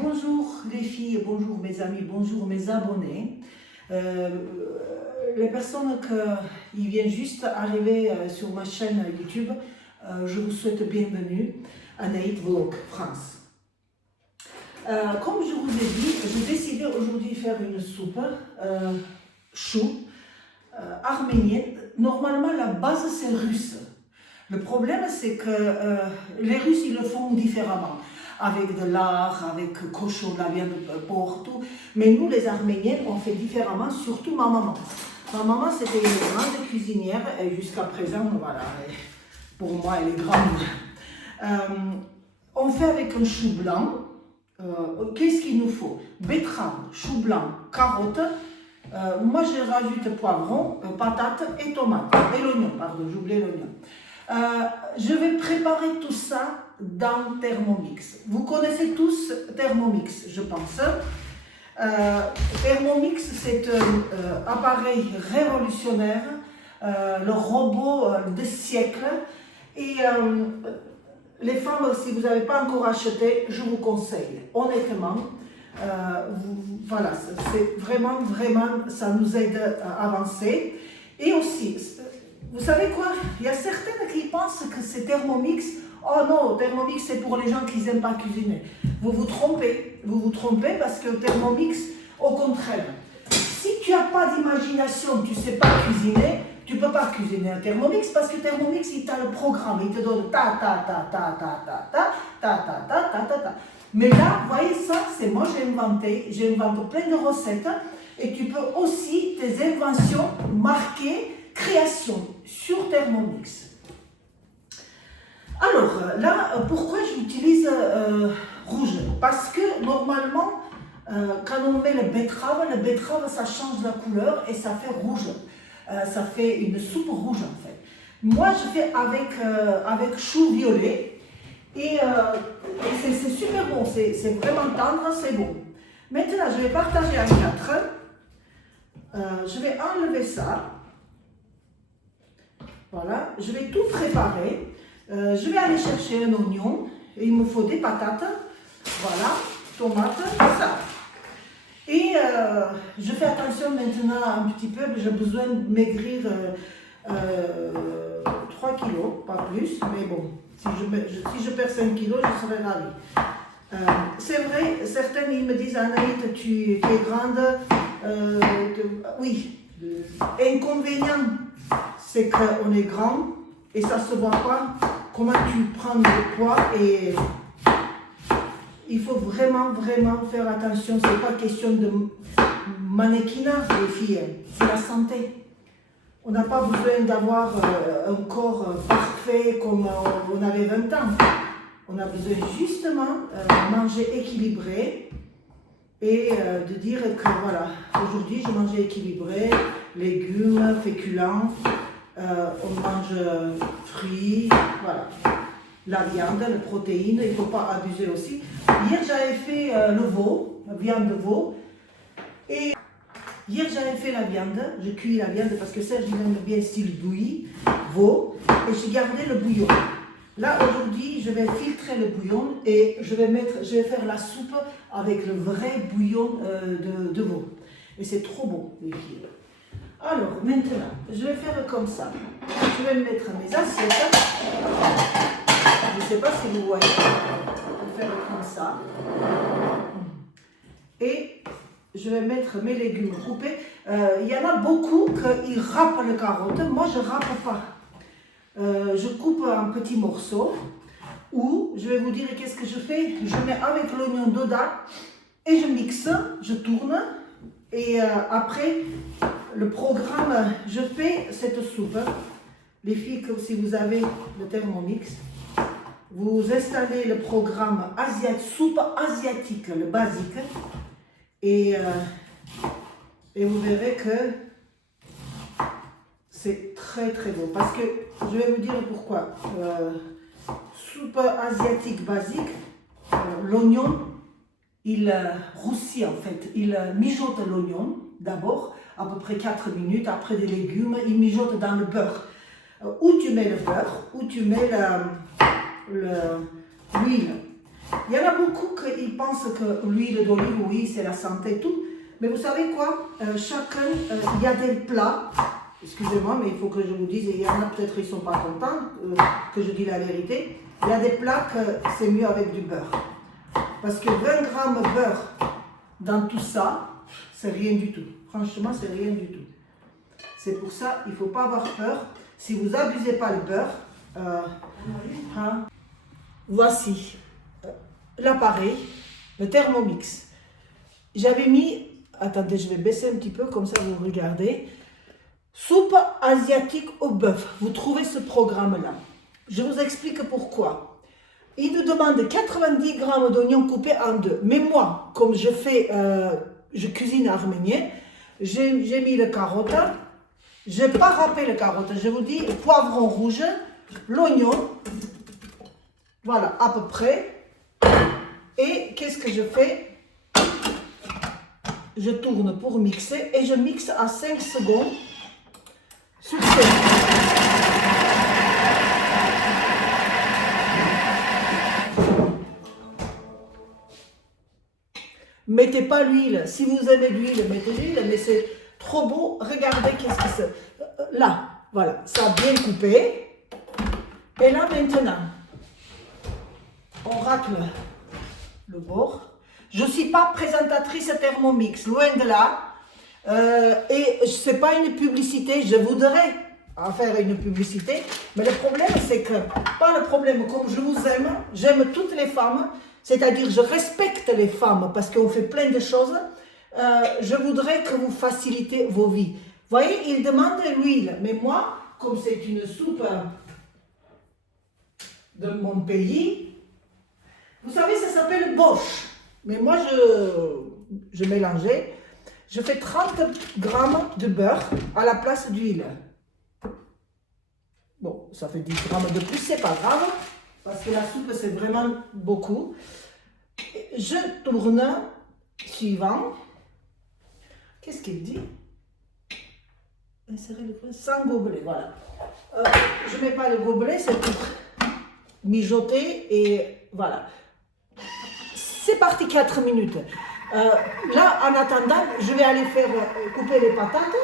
Bonjour les filles, bonjour mes amis, bonjour mes abonnés. Les personnes qui viennent juste arriver sur ma chaîne YouTube, je vous souhaite bienvenue à Naïd Vlog France. Comme je vous ai dit, j'ai décidé aujourd'hui de faire une soupe chou arménienne. Normalement, la base c'est russe. Le problème c'est que les Russes ils le font différemment, avec de lard, avec cochon, de la viande de porc, tout. Mais nous les Arméniens on fait différemment, surtout ma maman. Ma maman c'était une grande cuisinière et jusqu'à présent, voilà, pour moi elle est grande. On fait avec un chou blanc. Qu'est-ce qu'il nous faut? Betterave, chou blanc, carottes. Moi je rajoute poivron, patates et tomates. Et l'oignon, pardon, j'ai oublié l'oignon. Je vais préparer tout ça dans Thermomix. Vous connaissez tous Thermomix, je pense. Thermomix, c'est un appareil révolutionnaire, le robot de siècle. Et les femmes, si vous n'avez pas encore acheté, je vous conseille, honnêtement. Voilà, c'est vraiment, ça nous aide à avancer. Et aussi, vous savez quoi? Il y a certaines qui pensent que c'est Thermomix. Oh non, Thermomix c'est pour les gens qui n'aiment pas cuisiner. Vous vous trompez parce que Thermomix, au contraire, si tu n'as pas d'imagination, tu ne sais pas cuisiner, tu ne peux pas cuisiner un Thermomix parce que Thermomix, il t'a le programme, il te donne ta. Mais là, vous voyez ça, c'est moi j'invente plein de recettes et tu peux aussi tes inventions marquer création sur Thermomix. Alors là, pourquoi j'utilise rouge? Parce que normalement, quand on met le betterave ça change la couleur et ça fait rouge. Ça fait une soupe rouge en fait. Moi je fais avec chou violet et c'est super bon, c'est vraiment tendre, c'est bon. Maintenant je vais partager en quatre. Je vais enlever ça. Voilà, je vais tout préparer. Je vais aller chercher un oignon. Et il me faut des patates. Voilà, tomates, ça. Et je fais attention maintenant un petit peu. J'ai besoin de maigrir 3 kilos, pas plus. Mais bon, si je perds 5 kilos, je serai ravie. C'est vrai, certaines ils me disent Anaïd, tu es grande. Oui, inconvénient. C'est qu'on est grand et ça ne se voit pas comment tu prends le poids et il faut vraiment faire attention. Ce n'est pas question de mannequinat les filles, c'est la santé. On n'a pas besoin d'avoir un corps parfait comme on avait 20 ans. On a besoin justement de manger équilibré et de dire que voilà, aujourd'hui je mange équilibré, légumes, féculents. On mange fruits, voilà, la viande, les protéines, il ne faut pas abuser aussi. Hier j'avais fait le veau, la viande de veau, et hier j'avais fait la viande, je cuis la viande parce que Serge il aime bien style bouilli, veau, et j'ai gardé le bouillon. Là aujourd'hui je vais filtrer le bouillon et je vais faire la soupe avec le vrai bouillon de veau. Et c'est trop bon les filles. Alors, maintenant, je vais faire comme ça. Je vais mettre mes assiettes. Je ne sais pas si vous voyez. Je vais faire comme ça. Et je vais mettre mes légumes coupés. Il y en a beaucoup qui râpent les carottes. Moi, je ne râpe pas. Je coupe en petits morceaux. Ou, je vais vous dire qu'est-ce que je fais. Je mets avec l'oignon dedans et je mixe, je tourne. Et après... Le programme, je fais cette soupe. Les filles, si vous avez le Thermomix, vous installez le programme soupe asiatique, le basique, et vous verrez que c'est très bon. Parce que je vais vous dire pourquoi. Soupe asiatique basique, l'oignon, il roussit en fait, il mijote l'oignon d'abord. À peu près 4 minutes, après des légumes, il mijote dans le beurre. Où tu mets le beurre, où tu mets l'huile. Il y en a beaucoup qui pensent pense que l'huile d'olive, oui, c'est la santé et tout. Mais vous savez quoi? Chacun, il y a des plats, excusez-moi, mais il faut que je vous dise, et il y en a peut-être ils ne sont pas contents que je dis la vérité. Il y a des plats que c'est mieux avec du beurre. Parce que 20 grammes de beurre dans tout ça, c'est rien du tout. Franchement, c'est rien du tout. C'est pour ça, il ne faut pas avoir peur. Si vous n'abusez pas le beurre, voici l'appareil, le Thermomix. J'avais mis, attendez, je vais baisser un petit peu, comme ça vous regardez. Soupe asiatique au bœuf. Vous trouvez ce programme-là. Je vous explique pourquoi. Il nous demande 90 grammes d'oignons coupés en deux. Mais moi, comme je cuisine arménien, j'ai mis le carotte. Je n'ai pas râpé le carotte. Je vous dis, poivron rouge, l'oignon. Voilà, à peu près. Et qu'est-ce que je fais? Je tourne pour mixer et je mixe à 5 secondes. Succès. Mettez pas l'huile. Si vous aimez l'huile, mettez l'huile, mais c'est trop beau. Regardez qu'est-ce que c'est. Là, voilà, ça a bien coupé. Et là, maintenant, on racle le bord. Je ne suis pas présentatrice Thermomix, loin de là. Et ce n'est pas une publicité, je voudrais en faire une publicité. Mais le problème, c'est que, pas le problème, comme je vous aime, j'aime toutes les femmes, c'est-à-dire je respecte les femmes parce qu'on fait plein de choses. Je voudrais que vous facilitez vos vies. Vous voyez, il demande l'huile. Mais moi, comme c'est une soupe de mon pays, vous savez, ça s'appelle boche. Mais moi, je mélangeais. Je fais 30 grammes de beurre à la place d'huile. Bon, ça fait 10 grammes de plus, c'est pas grave. Parce que la soupe, c'est vraiment beaucoup. Je tourne. Suivant. Qu'est-ce qu'il dit? Insérer le point sans gobelet, voilà. Je ne mets pas le gobelet, c'est pour mijoter et voilà. C'est parti 4 minutes. Là, en attendant, je vais aller faire couper les patates.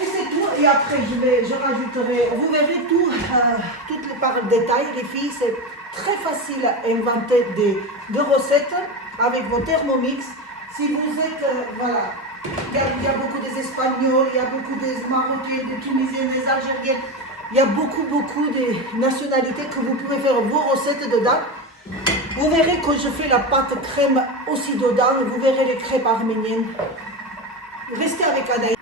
Et c'est tout. Et après, je rajouterai, vous verrez tout, toutes les par détail. Les filles, c'est très facile à inventer des recettes avec vos Thermomix. Si vous êtes, voilà, il y a beaucoup des Espagnols, il y a beaucoup des Marocains, des Tunisiens, des Algériens. Il y a beaucoup de nationalités que vous pouvez faire vos recettes dedans. Vous verrez quand je fais la pâte crème aussi dedans, vous verrez les crêpes arméniennes. Restez avec Anaïs.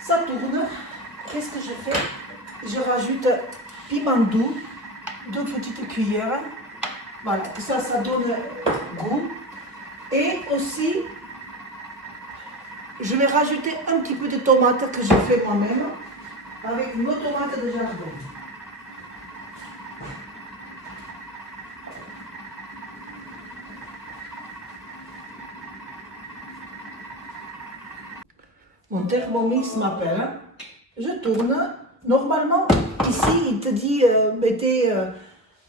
Ça tourne. Qu'est-ce que je fais? Je rajoute piment doux, 2 petites cuillères. Voilà, ça donne goût. Et aussi, je vais rajouter un petit peu de tomates que je fais moi-même avec nos tomates de jardin. Mon Thermomix m'appelle, je tourne. Normalement, ici, il te dit,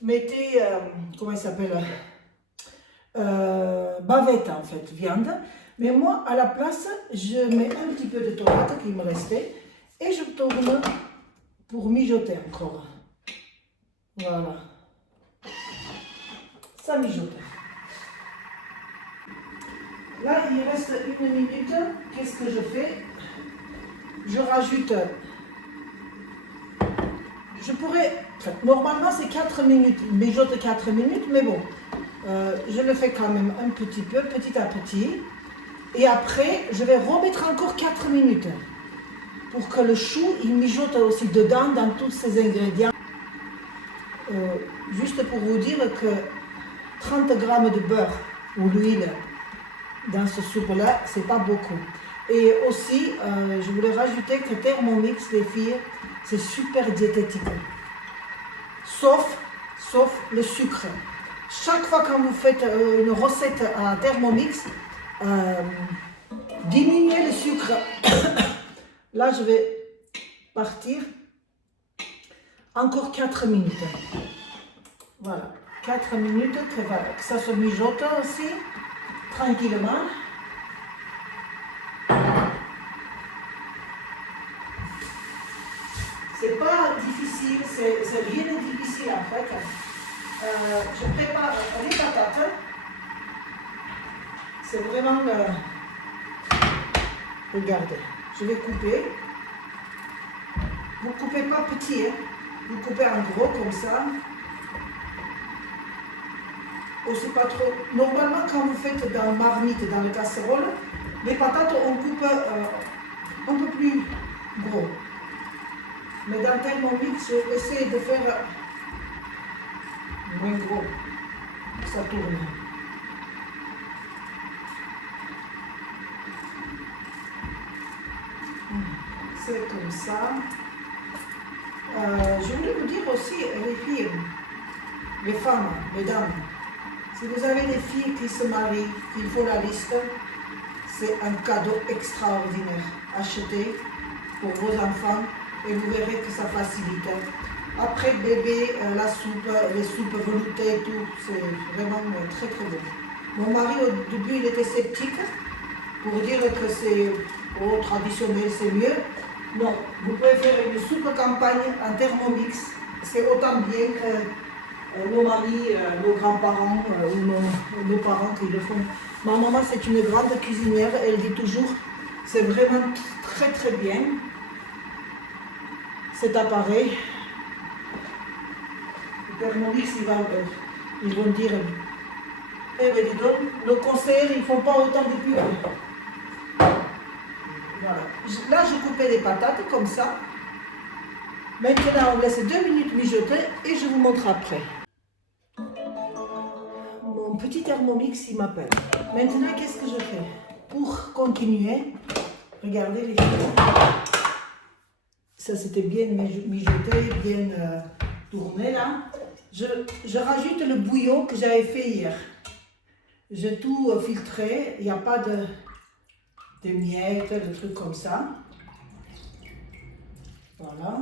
mettez comment il s'appelle, bavette en fait, viande. Mais moi, à la place, je mets un petit peu de tomate qui me restait et je tourne pour mijoter encore. Voilà. Ça mijote. Là, il reste 1 minute. Qu'est-ce que je fais? Je rajoute. Je pourrais. Normalement, c'est 4 minutes. Mijote 4 minutes, mais bon. Je le fais quand même un petit peu, petit à petit. Et après, je vais remettre encore 4 minutes. Pour que le chou, il mijote aussi dedans, dans tous ces ingrédients. Juste pour vous dire que 30 grammes de beurre ou l'huile dans ce soupe-là, c'est pas beaucoup. Et aussi, je voulais rajouter que Thermomix, les filles, c'est super diététique. Sauf le sucre. Chaque fois que vous faites une recette à Thermomix, diminuez le sucre. Là, je vais partir encore 4 minutes. Voilà. 4 minutes que ça se mijote aussi, tranquillement. C'est pas difficile, c'est rien de difficile en fait. Je prépare les patates. C'est vraiment... regardez, je vais couper. Vous ne coupez pas petit, hein. Vous coupez en gros comme ça. Aussi pas trop. Normalement, quand vous faites dans la marmite, dans la casserole, les patates, on coupe un peu plus gros. Mais dans Thermomix, je essaie de faire moins gros. Ça tourne. C'est comme ça. Je voulais vous dire aussi, les filles, les femmes, les dames, si vous avez des filles qui se marient, qui font la liste, c'est un cadeau extraordinaire. Achetez pour vos enfants et vous verrez que ça facilite. Après bébé, la soupe, les soupes veloutées, tout, c'est vraiment très très bon. Mon mari au début il était sceptique pour dire que c'est traditionnel, c'est mieux. Non, vous pouvez faire une soupe campagne en Thermomix, c'est autant bien que nos mamies, nos grands-parents ou nos parents qui le font. Ma maman c'est une grande cuisinière, elle dit toujours, c'est vraiment très très bien cet appareil. Le Thermomix, ils vont dire, eh bien dis donc, nos conseillers ils ne font pas autant de pub. Voilà. Là, je coupais les patates comme ça. Maintenant, on laisse 2 minutes mijoter et je vous montre après. Mon petit Thermomix, il m'appelle. Maintenant, qu'est-ce que je fais? Pour continuer, regardez les filles. Ça, c'était bien mijoté, bien tourné là. Je rajoute le bouillon que j'avais fait hier. J'ai tout filtré, il n'y a pas de miettes, des trucs comme ça. Voilà.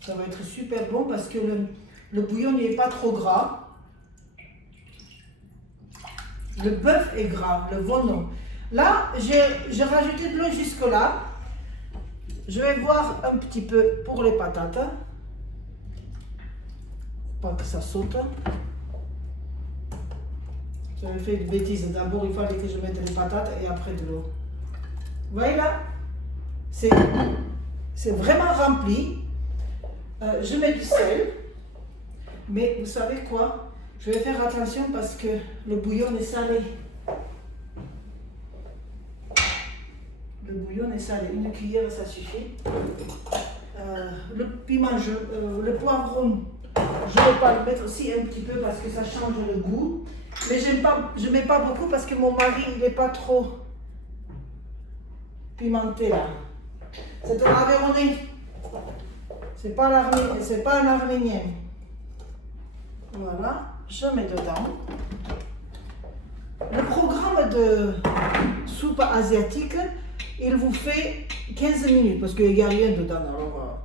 Ça va être super bon parce que le bouillon n'est pas trop gras. Le bœuf est gras, le veau non. Là, j'ai rajouté de l'eau jusque là. Je vais voir un petit peu pour les patates. Pas que ça saute. J'avais fait une bêtise. D'abord, il fallait que je mette les patates et après de l'eau. Vous voyez là? C'est vraiment rempli. Je mets du sel. Mais vous savez quoi? Je vais faire attention parce que le bouillon est salé. Le bouillon est salé. Une cuillère, ça suffit. Le piment, le poivron, je vais pas le mettre aussi un petit peu parce que ça change le goût. Mais je ne mets pas beaucoup parce que mon mari, il n'est pas trop pimenté là. C'est un Aveyronais. C'est pas un Arménien. Voilà, je mets dedans. Le programme de soupe asiatique, il vous fait 15 minutes parce qu'il n'y a rien dedans. Alors,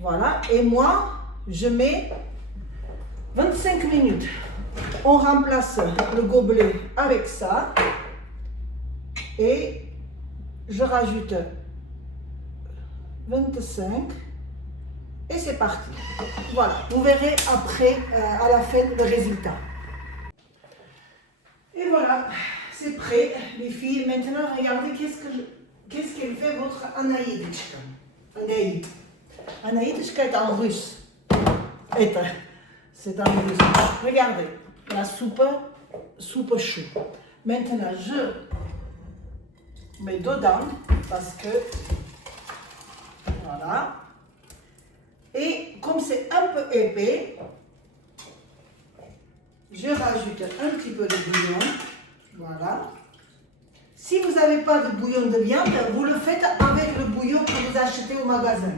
voilà, et moi, je mets 25 minutes. On remplace le gobelet avec ça et je rajoute 25 et c'est parti. Voilà, vous verrez après, à la fin, le résultat. Et voilà, c'est prêt, les filles. Maintenant, regardez qu'est-ce qu'elle fait votre Anaïdchka. Anaïdchka est en russe. C'est en russe. Regardez, la soupe chou. Maintenant, je mets dedans parce que, voilà. Et comme c'est un peu épais, je rajoute un petit peu de bouillon. Voilà. Si vous n'avez pas de bouillon de viande, vous le faites avec le bouillon que vous achetez au magasin.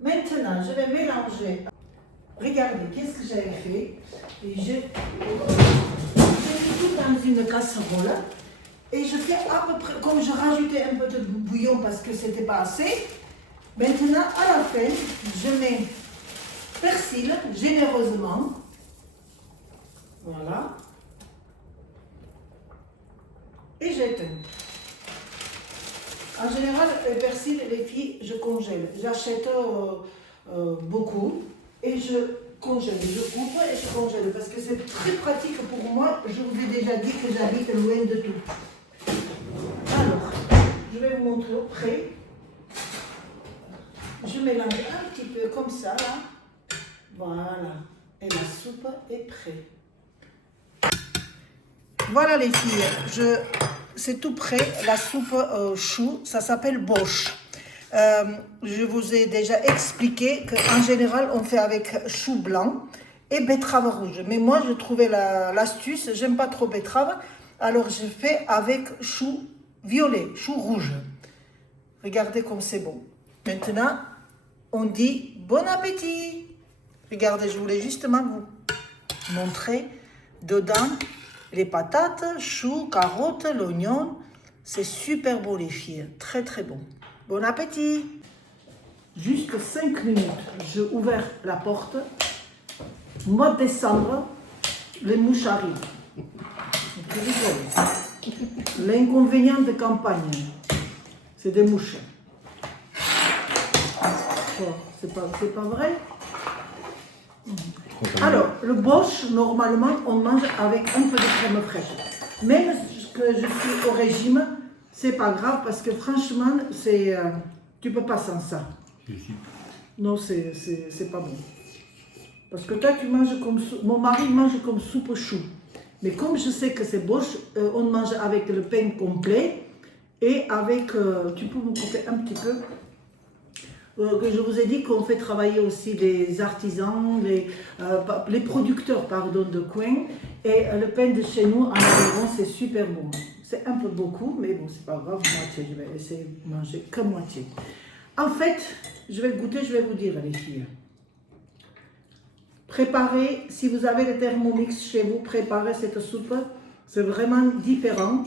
Maintenant, je vais mélanger. Regardez, qu'est-ce que j'avais fait. Et j'ai mis tout dans une casserole. Et je fais à peu près, comme je rajoutais un peu de bouillon parce que c'était pas assez. Maintenant, à la fin, je mets persil généreusement. Voilà. Et j'éteins. En général, le persil, les filles, je congèle. J'achète beaucoup et je congèle. Je coupe et je congèle parce que c'est très pratique pour moi. Je vous ai déjà dit que j'habite loin de tout. Alors, je vais vous montrer au près. Je mélange un petit peu comme ça, là. Voilà. Et la soupe est prête. Voilà les filles, c'est tout prêt, la soupe chou, ça s'appelle Bosch. Je vous ai déjà expliqué qu'en général, on fait avec chou blanc et betterave rouge. Mais moi, je trouvais l'astuce, j'aime pas trop betterave, alors je fais avec chou violet, chou rouge. Regardez comme c'est bon. Maintenant, on dit bon appétit. Regardez, je voulais justement vous montrer dedans les patates, choux, carottes, l'oignon. C'est super beau les filles, très très bon. Bon appétit. Juste 5 minutes, j'ai ouvert la porte. Mois de décembre, les mouches arrivent. L'inconvénient de campagne, c'est des mouches. Oh, c'est pas vrai? Alors, le Bosch, normalement, on mange avec un peu de crème fraîche. Même que je suis au régime, c'est pas grave parce que franchement, tu peux pas sans ça. Non, c'est pas bon. Parce que toi, tu manges comme soupe. Mon mari mange comme soupe chou. Mais comme je sais que c'est Bosch, on mange avec le pain complet et avec. Tu peux me couper un petit peu? Que je vous ai dit qu'on fait travailler aussi des artisans, les producteurs de coin. Et le pain de chez nous, en Aveyron, c'est super bon. C'est un peu beaucoup, mais bon, c'est pas grave, moitié. Je vais essayer de manger que moitié. En fait, je vais le goûter, je vais vous dire, les filles. Préparez, si vous avez le Thermomix chez vous, préparez cette soupe. C'est vraiment différent.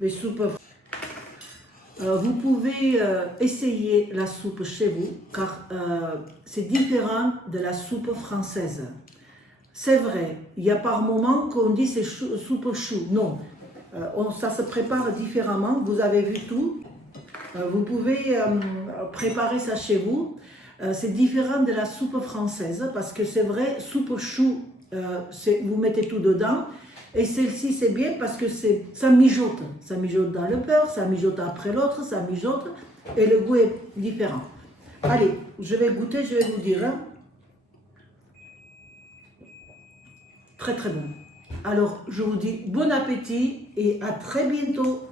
Les soupes. Vous pouvez essayer la soupe chez vous, car c'est différent de la soupe française. C'est vrai, il y a par moment qu'on dit c'est soupe chou. Non, ça se prépare différemment. Vous avez vu tout. Vous pouvez préparer ça chez vous. C'est différent de la soupe française, parce que c'est vrai, soupe chou, vous mettez tout dedans. Et celle-ci, c'est bien parce que ça mijote. Ça mijote dans le beurre, ça mijote après l'autre, ça mijote. Et le goût est différent. Allez, je vais goûter, je vais vous dire. Hein. Très très bon. Alors, je vous dis bon appétit et à très bientôt.